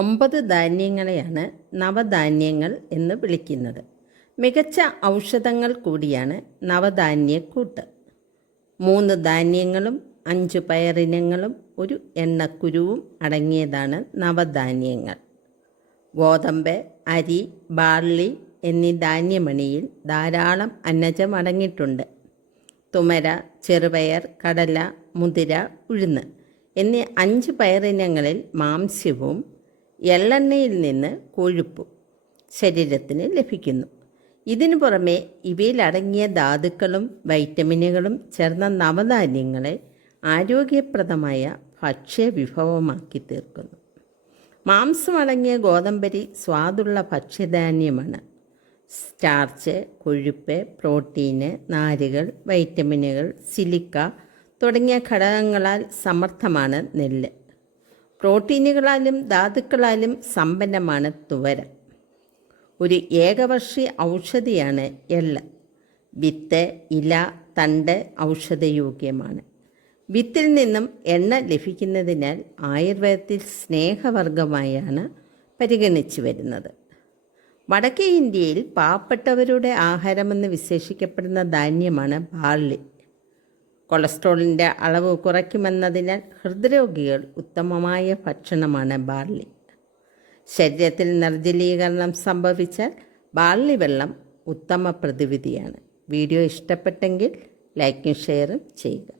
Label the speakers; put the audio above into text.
Speaker 1: ഒമ്പത് ധാന്യങ്ങളെയാണ് നവധാന്യങ്ങൾ എന്ന് വിളിക്കുന്നത്. മികച്ച ഔഷധങ്ങൾ കൂടിയാണ് നവധാന്യക്കൂട്ട്. മൂന്ന് ധാന്യങ്ങളും അഞ്ച് പയറിനങ്ങളും ഒരു എണ്ണക്കുരുവും അടങ്ങിയതാണ് നവധാന്യങ്ങൾ. ഗോതമ്പ് അരി ബാർലി എന്നീ ധാന്യമണിയിൽ ധാരാളം അന്നജം അടങ്ങിയിട്ടുണ്ട്. തുമര ചെറുപയർ കടല മുതിര ഉഴുന്ന് എന്നീ അഞ്ച് പയറിനങ്ങളിൽ മാംസ്യവും എള്ളെണ്ണയിൽ നിന്ന് കൊഴുപ്പ് ശരീരത്തിന് ലഭിക്കുന്നു. ഇതിനു പുറമെ ഇവയിൽ അടങ്ങിയ ധാതുക്കളും വൈറ്റമിനുകളും ചേർന്ന നവധാന്യങ്ങളെ ആരോഗ്യപ്രദമായ ഭക്ഷ്യവിഭവമാക്കി തീർക്കുന്നു. മാംസമടങ്ങിയ ഗോതമ്പരി സ്വാദുള്ള ഭക്ഷ്യധാന്യമാണ്. സ്റ്റാർച്ച് കൊഴുപ്പ് പ്രോട്ടീന് നാരുകൾ വൈറ്റമിനുകൾ സിലിക്ക തുടങ്ങിയ ഘടകങ്ങളാൽ സമർത്ഥമാണ് നെല്ല്. പ്രോട്ടീനുകളാലും ധാതുക്കളാലും സമ്പന്നമാണ് തുവര. ഒരു ഏകവർഷി ഔഷധിയാണ് എള്ള്. വിത്ത് ഇല തണ്ട് ഔഷധയോഗ്യമാണ്. വിത്തിൽ നിന്നും എണ്ണ ലഭിക്കുന്നതിനാൽ ആയുർവേദത്തിൽ സ്നേഹവർഗമായാണ് പരിഗണിച്ചു വരുന്നത്. വടക്കേ ഇന്ത്യയിൽ പാവപ്പെട്ടവരുടെ ആഹാരമെന്ന് വിശേഷിക്കപ്പെടുന്ന ധാന്യമാണ് ബാർലി. കൊളസ്ട്രോളിന്റെ അളവ് കുറയ്ക്കുമെന്നതിനാൽ ഹൃദ്രോഗികൾ ഉത്തമമായ ഭക്ഷണമാണ് ബാർലി. ശരീരത്തിൽ നിർജലീകരണം സംഭവിച്ചാൽ ബാർലി വെള്ളം ഉത്തമ പ്രതിവിധിയാണ്. വീഡിയോ ഇഷ്ടപ്പെട്ടെങ്കിൽ ലൈക്കും ഷെയറും ചെയ്യുക.